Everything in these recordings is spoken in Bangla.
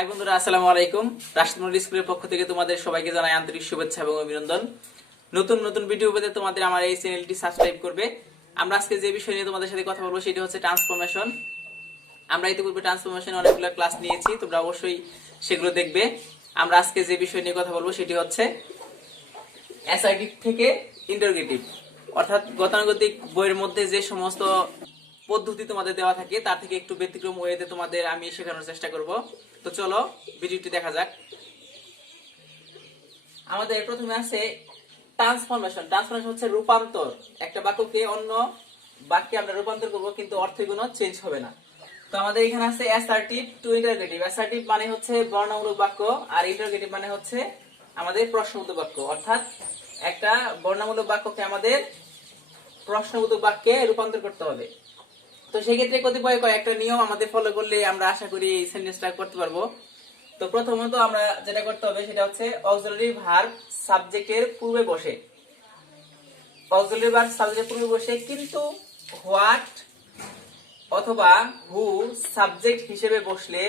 হাই বন্ধুরা, আসসালামু আলাইকুম। রাশিদ মডেল স্কুলের পক্ষ থেকে তোমাদের সবাইকে জানাই আন্তরিক শুভেচ্ছা এবং অভিনন্দন। নতুন নতুন ভিডিও পেতে তোমাদের আমার এই চ্যানেলটি সাবস্ক্রাইব করবে। আমরা আজকে যে বিষয় নিয়ে তোমাদের সাথে কথা বলবো সেটি হচ্ছে ট্রান্সফরমেশন। আমরা ইতিপূর্বে ট্রান্সফরমেশন অনেকগুলো ক্লাস নিয়েছি, তোমরা অবশ্যই সেগুলো দেখবে। আমরা আজকে যে বিষয় নিয়ে কথা বলবো সেটি হচ্ছে অ্যাসার্টিভ থেকে ইন্টারোগেটিভ, অর্থাৎ গতানুগতিক বইয়ের মধ্যে যে সমস্ত পদ্ধতি তোমাদের দেওয়া থাকে তার থেকে একটু ব্যতিক্রম ওয়েতে তোমাদের আমি শেখানোর চেষ্টা করব। তো চলো ভিডিওটি দেখা যাক। আমাদের প্রথমে আছে ট্রান্সফরমেশন। ট্রান্সফরমেশন হচ্ছে রূপান্তর। একটা বাক্যকে অন্য বাক্যে আমরা রূপান্তর করব, কিন্তু অর্থে কোনো চেঞ্জ হবে না। তো আমাদের এখানে আছে অ্যাসার্টিভ টু ইন্টারোগেটিভ। অ্যাসার্টিভ মানে হচ্ছে বর্ণনামূলক বাক্য, আর ইন্টারোগেটিভ মানে হচ্ছে আমাদের প্রশ্নবোধক বাক্য। অর্থাৎ একটা বর্ণনামূলক বাক্যকে আমাদের প্রশ্নবোধক বাক্যে রূপান্তর করতে হবে। তো সেই ক্ষেত্রে কতিপয় কয়েকটা নিয়ম আমাদের ফলো করলে আমরা আশা করি এই সেন্টেন্সটা করতে পারবো। তো প্রথমত আমরা যেটা করতে হবে সেটা হচ্ছে অক্সিলারি ভার্ব সাবজেক্টের পূর্বে বসে। অক্সিলারি ভার্ব সাবজেক্টের পূর্বে বসে, কিন্তু হোয়াট অথবা হু সাবজেক্ট হিসেবে বসলে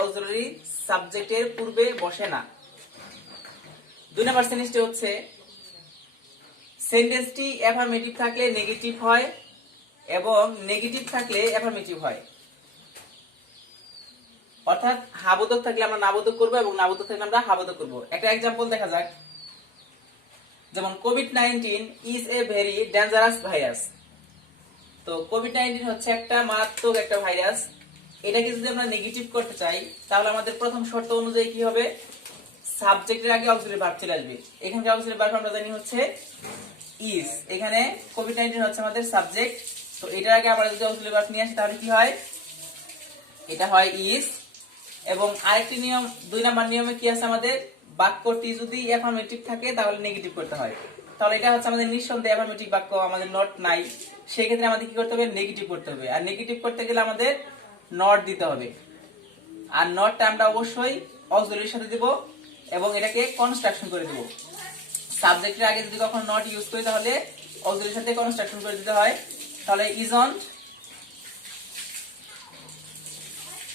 অক্সিলারি সাবজেক্টের পূর্বে বসে না। 2 নম্বর সেন্টেন্সটি হচ্ছে সেন্টেন্সটি অ্যাফার্মেটিভ থাকলে নেগেটিভ হয় এবং নেগেটিভ থাকলে অ্যাফার্মেটিভ হয়। অর্থাৎ হাবোধক থাকলে আমরা নাবোধক করব এবং নাবোধক থাকলে আমরা হাবোধক করব। একটা एग्जांपल দেখা যাক, যেমন COVID-19 is a very dangerous virus. তো কোভিড-19 হচ্ছে একটা মারাত্মক একটা ভাইরাস। এটাকে যদি আমরা নেগেটিভ করতে চাই তাহলে আমাদের প্রথম শর্ত অনুযায়ী কি হবে, সাবজেক্টের আগে অক্সিলারি ভার্ব চলে আসবে। এখানে অক্সিলারি ভার্ব আমরা জানি হচ্ছে ইজ, এখানে কোভিড-19 হচ্ছে আমাদের সাবজেক্ট। তো এটার আগে আমরা যদি অক্সিলারি ভার্ব নিয়ে আসি তাহলে কি হয়, এটা হয় ইজ। এবং আরেকটি নিয়ম, 2 নাম্বার নিয়মে কি আছে, আমাদের বাক্যটি যদি অ্যাফার্মেটিভ থাকে তাহলে নেগেটিভ করতে হয়। তাহলে এটা হচ্ছে আমাদের নিঃসন্দেহে অ্যাফার্মেটিভ বাক্য, আমাদের নট নাই, সেই ক্ষেত্রে আমাদের কি করতে হবে, নেগেটিভ করতে হবে। আর নেগেটিভ করতে গেলে আমাদের নট দিতে হবে, আর নটটা আমরা অবশ্যই অক্সিলারির সাথে দেব এবং এটাকে কনস্ট্রাকশন করে দেব। সাবজেক্টের আগে যদি কখনো নট ইউজ করি তাহলে অক্সিলারির সাথে কনস্ট্রাকশন করে দিতে হয়। তাহলে isn't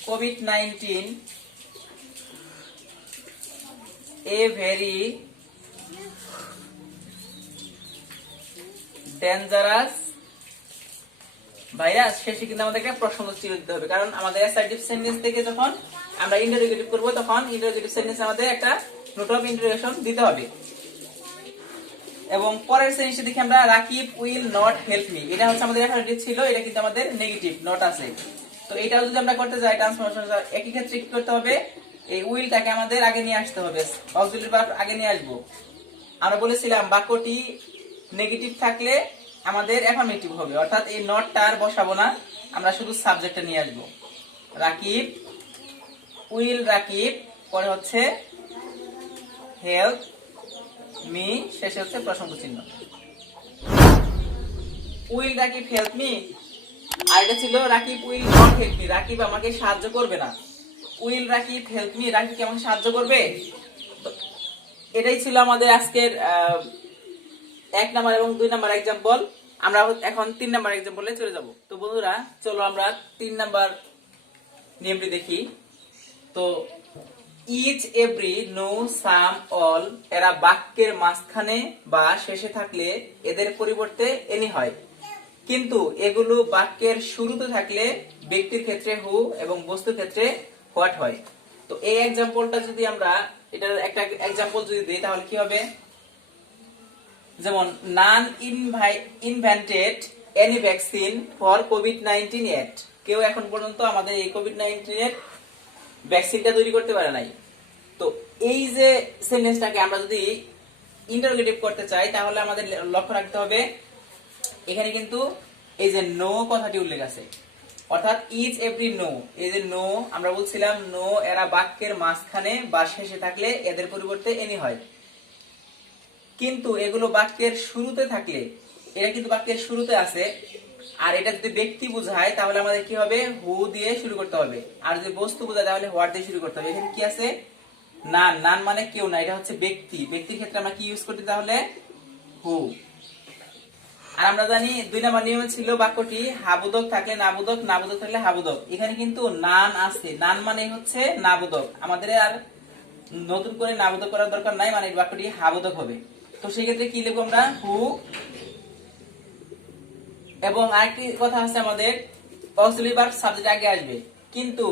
COVID-19 a very dangerous virus. শেষে কিন্তু আমাদের একটা প্রশ্নবোধক চিহ্ন দিতে হবে, কারণ আমাদের অ্যাসার্টিভ সেন্টেন্স থেকে যখন আমরা ইন্টারোগেটিভ করব তখন ইন্টারোগেটিভ সেন্টেন্সে আমাদের একটা নোট অফ ইন্টারোগেশন দিতে হবে। এবং পরের সেন্টেন্সে দেখি আমরা Rakib will not help me. এটা হচ্ছে আমাদের অ্যাফার্মেটিভ ছিল, এটা কিন্তু আমাদের নেগেটিভ নট আছে। তো এটাও যদি আমরা করতে যাই ট্রান্সফরমেশন, একই ক্ষেত্রে কি করতে হবে, এই উইলটাকে আমাদের আগে নিয়ে আসতে হবে, অক্সিলারি ভার্ব আগে নিয়ে আসবো। আমরা বলেছিলাম বাক্যটি নেগেটিভ থাকলে আমাদের অ্যাফার্মেটিভ হবে, অর্থাৎ এই নটটা আর বসাবো না, আমরা শুধু সাবজেক্টটা নিয়ে আসবো। রাকিব উইল, রাকিব, পরে হচ্ছে হেল্প মি, শেষে হচ্ছে প্রশ্নবোধক চিহ্ন। উইল রাকিব হেল্প মি, আর এটা ছিল Rakib will not help me, Rakib আমাকে সাহায্য করবে না। Will Rakib help me, Rakib কি আমাকে সাহায্য করবে? এটাই ছিল আমাদের আজকের 1 নাম্বার এবং 2 নাম্বার एग्जांपल। আমরা এখন 3 নাম্বার एग्जांपले চলে যাব। তো বন্ধুরা চলো আমরা 3 নাম্বার নিয়মটি দেখি। তো each, every, no, some, all এরা বাক্যের মাঝখানে বা শেষে থাকলে এদের পরিবর্তে এনি হয়, কিন্তু এগুলো বাক্যের শুরুতে থাকলে ব্যক্তির ক্ষেত্রে হু এবং বস্তুর ক্ষেত্রে হোয়াট হয়। তো এই एग्जांपलটা যদি আমরা এটার একটা एग्जांपल যদি দেই তাহলে কি হবে, যেমন none invented any vaccine for কোভিড-19 yet। কেউ এখন পর্যন্ত আমাদের এই কোভিড-19 এর ভ্যাকসিনটা তৈরি করতে পারে নাই। তো এই যে সেন্টেন্সটাকে আমরা যদি ইন্টারোগেটিভ করতে চাই তাহলে আমাদের লক্ষ্য রাখতে হবে এখানে কিন্তু এই যে নো কথাটি উল্লেখ আছে, অর্থাৎ ইচ, এভরি, নো। এই যে নো আমরা বলছিলাম নো এরা বাক্যের মাঝখানে বা শেষে থাকলে এদের পরিবর্তে এনি হয়, কিন্তু এগুলো বাক্যের শুরুতে থাকলে, এরা কিন্তু বাক্যের শুরুতে আছে, আর এটা যদি ব্যক্তি বোঝায় তাহলে আমাদের কি হবে, হু দিয়ে শুরু করতে হবে, আর যদি বস্তু বোঝায় তাহলে হোয়াট দিয়ে শুরু করতে হবে। এখানে কি আছে, নান, নান মানে কেউ না, এটা হচ্ছে ব্যক্তি, ব্যক্তির ক্ষেত্রে আমরা কি ইউজ করতে, তাহলে হু। আর আমরা জানি 2 নম্বর নিয়মে ছিল বাক্যটি হাবোধক থাকলে নাবোধক, নাবোধক থাকলে হাবোধক। এখানে কিন্তু নান আছে, নান মানে হচ্ছে নাবোধক, আমাদের আর নতুন করে নাবোধক করার দরকার নাই, মানে বাক্যটি হাবোধক হবে। তো সেই ক্ষেত্রে কি লিখবো আমরা, হু। এবং আরেকটি কথা আছে আমাদের, অক্সিলারি ভার্ব সাবজেক্ট আগে আসবে, কিন্তু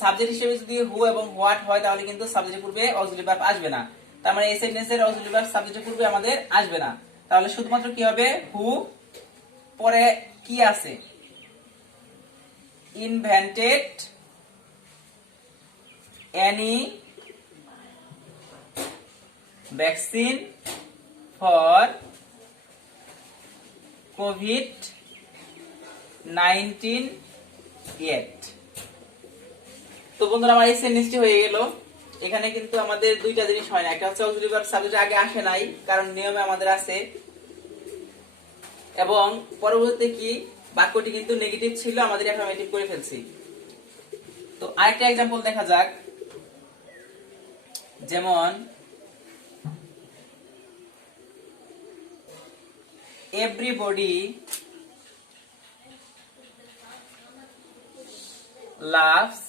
সাবজেক্ট হিসেবে যদি হু এবং হোয়াট হয় তাহলে কিন্তু সাবজেক্টের পূর্বে অক্সিলারি ভার্ব আসবে না। তার মানে এই সেন্টেন্সের অক্সিলারি ভার্ব সাবজেক্টের পূর্বে আমাদের আসবে না। তাহলে শুধুমাত্র কি হবে, হু, পরে কি আছে, invented any vaccine for COVID-19 yet। তো বন্ধুরা আমার এই সেন্টেন্সটি হয়ে গেল। এখানে কিন্তু আমাদের দুইটা জিনিস হয় না, একটা হচ্ছে অক্সিলারি ভার্ব সাবজেক্ট আগে আসে নাই, কারণ নিয়মে আমাদের আছে, এবং পরবর্তীতে কি বাক্যটি কিন্তু নেগেটিভ ছিল, আমাদের অ্যাফার্মেটিভ করে ফেলছি। তো আরেকটা एग्जांपल দেখা যাক, যেমন everybody loves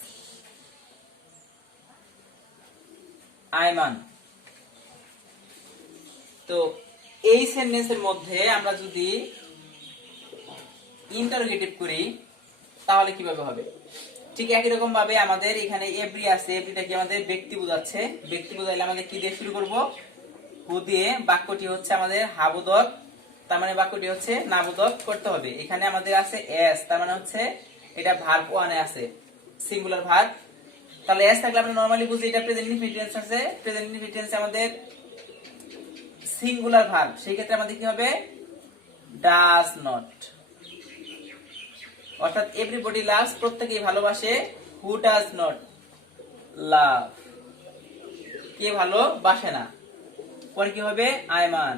আইমান। তো এই সেন্টেন্সের মধ্যে আমরা যদি ইন্টারোগেটিভ করি তাহলে কিভাবে হবে, ঠিক একই রকম ভাবে আমাদের এখানে এভরি আছে, এভরিটা কি আমাদের ব্যক্তি বোঝাচ্ছে, ব্যক্তি বোঝাইলে আমাদের কি দিয়ে শুরু করব, হু দিয়ে। বাক্যটি হচ্ছে আমাদের হাবোধক, তার মানে বাক্যটি হচ্ছে নাবোধক করতে হবে। এখানে আমাদের আছে এস, তার মানে হচ্ছে এটা ভার্ব ওয়ানে আছে, সিঙ্গুলার ভার্ব। তাহলে এস থাকলে আমরা নরমালি বুঝি এটা প্রেজেন্ট ইনডিফিনিট টেন্স আছে, প্রেজেন্ট ইনডিফিনিট টেন্সে আমাদের সিঙ্গুলার ভার্ব, সেই ক্ষেত্রে আমাদের কি হবে, ডাজ নট। অর্থাৎ এভরিবডি লাভস, প্রত্যেকেই ভালোবাসে, হু ডাজ নট লাভ, কে ভালোবাসে না। পরে কি হবে, আয়মান।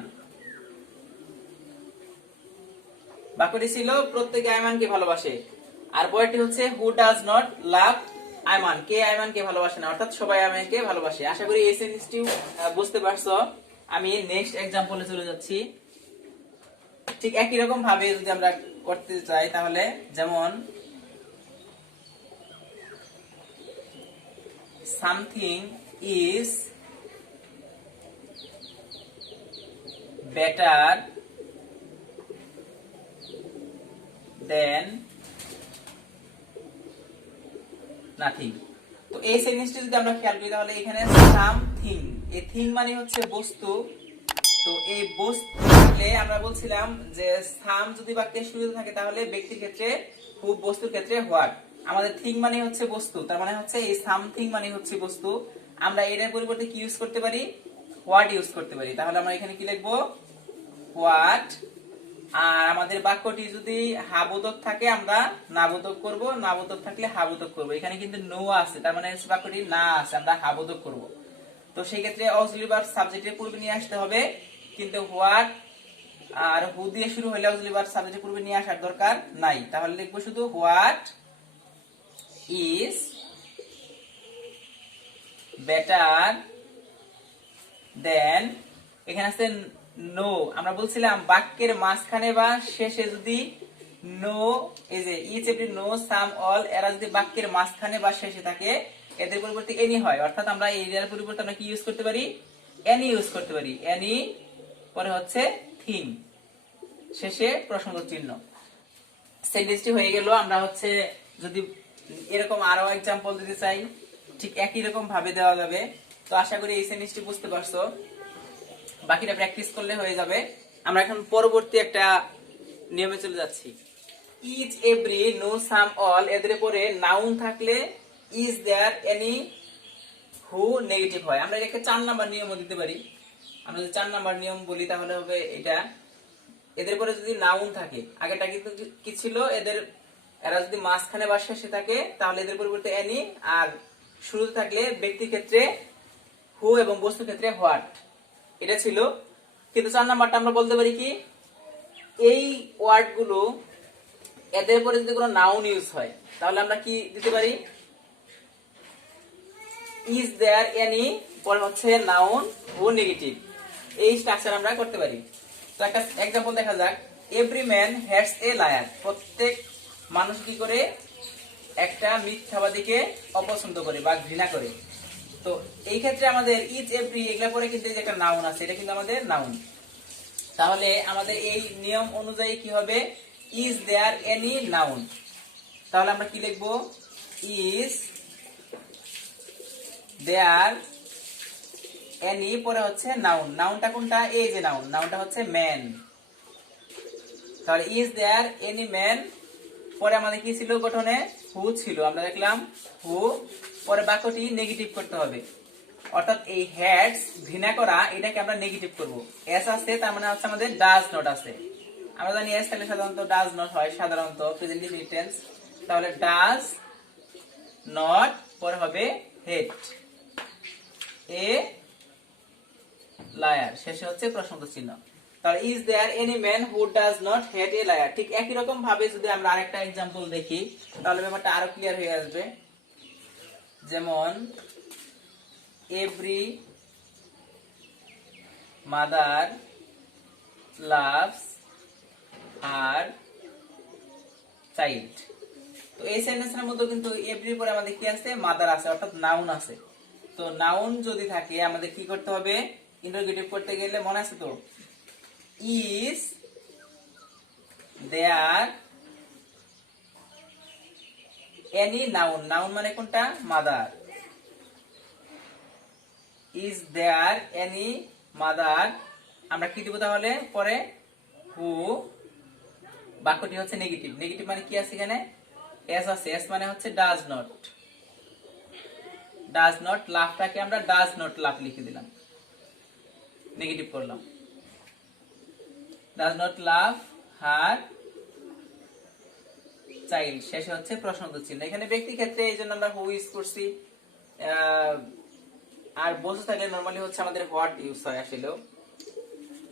বাক্যটি ছিল প্রত্যেকে আয়মানকে ভালোবাসে, আর পরেরটি হচ্ছে হু ডাজ নট লাভ আয়মান, কে আয়মানকে ভালোবাসে না, অর্থাৎ সবাই আয়মানকে ভালোবাসে। আশা করি এই সেন্টেন্সটি বুঝতে পারছো। আমি নেক্সট एग्जांपले চলে যাচ্ছি। ঠিক একই রকম ভাবে যদি আমরা করতে চাই তাহলে, যেমন something is better then nothing. তো এই সেন্টেন্সটি যদি আমরা খেয়াল করি তাহলে এখানে সামথিং, এই থিং মানে হচ্ছে বস্তু। তো এই বস্তু থাকলে আমরা বলছিলাম যে সাম যদি বাক্যের শুরুতে থাকে তাহলে ব্যক্তির ক্ষেত্রে হু, বস্তুর ক্ষেত্রে হোয়াট। আমাদের থিং মানে হচ্ছে বস্তু, তার মানে হচ্ছে এই সামথিং মানে হচ্ছে বস্তু। আমরা এর পরিবর্তে কি ইউজ করতে পারি, হোয়াট ইউজ করতে পারি। তাহলে আমরা এখানে কি লিখবো, হোয়াট। আর আমাদের বাক্যটি যদি হাবোধক থাকে আমরা নাবোধক করব, নাবোধক থাকলে হাবোধক করব। এখানে কিন্তু নো আছে, তার মানে বাক্যটি না আছে, আমরা হাবোধক করব। তো সেই ক্ষেত্রে অক্সিলারি ভার্ব সাবজেক্টের পূর্বে নিয়ে আসতে হবে, কিন্তু হোয়াট আর হু দিয়ে শুরু হলে অক্সিলারি ভার্ব সাবজেক্টের পূর্বে নিয়ে আসার দরকার নাই। তাহলে লিখবো শুধু হোয়াট ইজ বেটার দেন, এখানে আছে নো। আমরা বলছিলাম বাক্যের মাঝখানে বা শেষে যদি নো, এই যে each, every, no, some, all, এরা যদি বাক্যের মাঝখানে বা শেষে থাকে, এদের পরিবর্তে এনি হয়। অর্থাৎ আমরা এর পরিবর্তে আমরা কি ইউজ করতে পারি, এনি ইউজ করতে পারি। এনি পরে হচ্ছে থিং, শেষে প্রশ্নবোধক চিহ্ন। সেন্টেন্সটি হয়ে গেল। আমরা হচ্ছে যদি এরকম আরো एग्जांपल দিতে চাই ঠিক একই রকম ভাবে দেওয়া যাবে। তো আশা করি এই সেন্টেন্সটি বুঝতে পারছো, বাকিটা প্র্যাকটিস করলে হয়ে যাবে। আমরা এখন পরবর্তী একটা নিয়মে চলে যাচ্ছি। Each, every, no, some, all এদের পরে নাউন থাকলে is there, any, who negative হয়। আমরা এটাকে 4 নাম্বার নিয়মও দিতে পারি। আমরা যদি 4 নাম্বার নিয়ম বলি তাহলে হবে এটা, এদের পরে যদি নাউন থাকে, আগেটা কিন্তু কি ছিল, এরা যদি মাঝখানে বা শেষে থাকে তাহলে এদের পরিবর্তে এনি, আর শুরুতে থাকলে ব্যক্তির ক্ষেত্রে হু এবং বস্তুর ক্ষেত্রে হোয়াট, এটা ছিল। কিন্তু 4 নাম্বারটা আমরা বলতে পারি কি, এই ওয়ার্ড গুলো এদের পরে যদি কোনো নাউন ইউজ হয় তাহলে আমরা কি দিতে পারি, ইজ দেয়ার, এনি, পরে হচ্ছে নাউন, হু নেগেটিভ। এই স্ট্রাকচার আমরা করতে পারি। তো একটা एग्जांपल দেখা যাক। Every man hats a liar, প্রত্যেক মানুষ কি করে একটা মিথ্যাবাদীকে অপছন্দ করে বা ঘৃণা করে। তো এই ক্ষেত্রে আমাদের ইজ এভরি এগুলা পরে কিন্তু এই যে একটা নাউন আছে, এটা কিন্তু আমাদের নাউন। তাহলে আমাদের এই নিয়ম অনুযায়ী কি হবে, ইজ দেয়ার এনি নাউন, তাহলে আমরা কি লিখবো, ইজ দেয়ার এনি পরে হচ্ছে নাউন, নাউনটা কোনটা, এই যে নাউন, নাউনটা হচ্ছে ম্যান। তাহলে ইজ দেয়ার এনি ম্যান, পরে আমাদের কি ছিল গঠনে, হু ছিল, আমরা দেখলাম হু, পরে বাক্যটি নেগেটিভ করতে হবে, অর্থাৎ এই হ্যাটস ঘৃণা করা এটাকে আমরা নেগেটিভ করব। এস আছে তার মানে হচ্ছে আমাদের ডাজ নট আছে, আমরা জানি এস থাকলে সাধারণত ডাজ নট হয়, সাধারণত প্রেজেন্ট ইনডিফিনিট টেন্স। তাহলে ডাজ নট পরে হবে হেট এ লায়ার, শেষে হচ্ছে প্রশ্নবোধক চিহ্ন। তাহলে is there any man who does not hate a liar. ঠিক একই রকম ভাবে যদি আমরা আরেকটা एग्जांपल দেখি তাহলে ব্যাপারটা আরো ক্লিয়ার হয়ে আসবে। যেমন every mother loves her child. তো এই সেন্টেন্সের মধ্যে কিন্তু এভরি পরে আমাদের কি আছে, মাদার আছে, অর্থাৎ নাউন আছে। তো নাউন যদি থাকে আমাদের কি করতে হবে, ইন্টারোগেটিভ করতে গেলে মনে আছে তো, is there any noun, noun মানে কোনটা, mother, is there any mother, আমরা কি দিব তাহলে পরে, হু, বাক্যটি হচ্ছে নেগেটিভ, নেগেটিভ মানে কি আছে এখানে, এস আছে, এস মানে হচ্ছে ডাজ নট, ডাজ নট লাভটাকে আমরা ডাজ নট লাভ লিখে দিলাম, নেগেটিভ করলাম, does not love her child, শেষে হচ্ছে প্রশ্নবোধক চিহ্ন। এখানে ব্যক্তি ক্ষেত্রে এই জন্য আমরা হু ইউজ করছি, আর বসে থাকলে নরমালি হচ্ছে আমাদের হোয়াট ইউজ হয় আসলেও।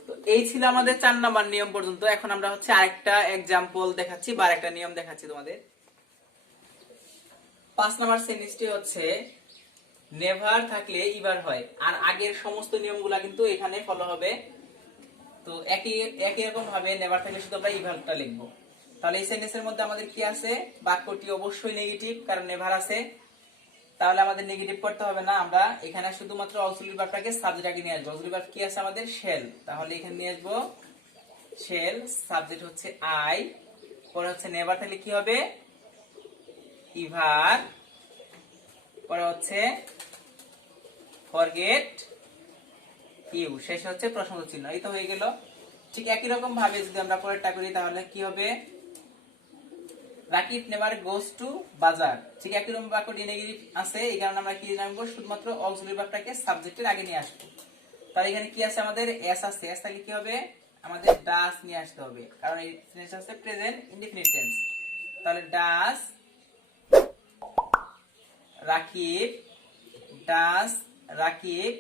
তো এই ছিল আমাদের 4 নাম্বার নিয়ম পর্যন্ত। এখন আমরা হচ্ছে আরেকটা एग्जांपल দেখাচ্ছি বা আরেকটা নিয়ম দেখাচ্ছি তোমাদের। 5 নাম্বার সেন্টেন্সটি হচ্ছে নেভার থাকলে ইভার হয়, আর আগের সমস্ত নিয়মগুলা কিন্তু এখানে ফলো হবে। তো একই রকম ভাবে নেভার থাকলে শুধু আমরা ইভারটা লিখবো। তাহলে এই সেন্টেন্সের মধ্যে আমাদের কি আছে, বাক্যটি অবশ্যই নেগেটিভ, কারণ নেভার আছে। তাহলে আমাদের নেগেটিভ করতে হবে না, আমরা এখানে শুধুমাত্র অক্সিলারি ভার্বটাকে সাবজেক্ট আগে নিয়ে আসবো। অক্সিলারি ভার্ব কি আছে আমাদের, শেল, তাহলে এখানে নিয়ে আসবো শেল, সাবজেক্ট হচ্ছে আই, পরে হচ্ছে নেভার থাকলে কি হবে, ইভার, পরে হচ্ছে ফরগেট ইউ, শেষে হচ্ছে প্রশ্নবোধক চিহ্ন। এই তো হয়ে গেল। ঠিক একই রকম ভাবে যদি আমরা পরেরটা করি তাহলে কি হবে, রাকিব নেভার গোস টু বাজার। ঠিক একই রকম বাক্যটি নেগেটিভ আছে, এই কারণে আমরা কি জানবো, শুধুমাত্র অক্সিলারি ভার্বটাকে সাবজেক্টের আগে নিয়ে আসবো। তাহলে এখানে কি আছে আমাদের, এস আছে, এস তাহলে কি হবে, আমাদের ডাস নিয়ে আসতে হবে, কারণ এই টেন্স আছে প্রেজেন্ট ইনডিফিনিট টেন্স। তাহলে ডাস রাকিব, ডাস রাকিব,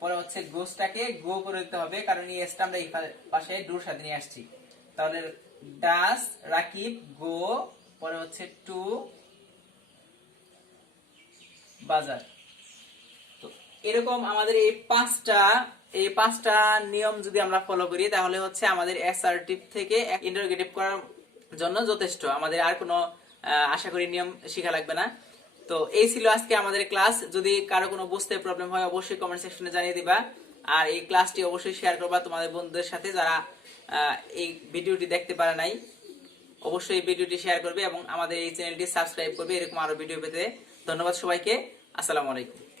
পরে হচ্ছে গোসটাকে গো করে দিতে হবে, কারণ এই এসটা আমরা এই পাশে ডুর সাথে নিয়ে আসছি। তাহলে ডাস রাকিব গো, পরে হচ্ছে টু বাজার। তো এরকম আমাদের এই পাঁচটা নিয়ম যদি আমরা ফলো করি তাহলে হচ্ছে আমাদের অ্যাসার্টিভ থেকে ইন্টারোগেটিভ করার জন্য যথেষ্ট, আমাদের আর কোনো আশা করি নিয়ম শেখা লাগবে না। তো এই ছিল আজকে আমাদের ক্লাস। যদি কারো কোনো বুঝতে প্রবলেম হয় অবশ্যই কমেন্ট সেকশনে জানিয়ে দিবা, আর এই ক্লাসটি অবশ্যই শেয়ার করবা তোমাদের বন্ধুদের সাথে যারা এই ভিডিওটি দেখতে পারে নাই। অবশ্যই এই ভিডিওটি শেয়ার করবে এবং আমাদের এই চ্যানেলটি সাবস্ক্রাইব করবে এরকম আরো ভিডিও পেতে। ধন্যবাদ সবাইকে, আসসালামু আলাইকুম।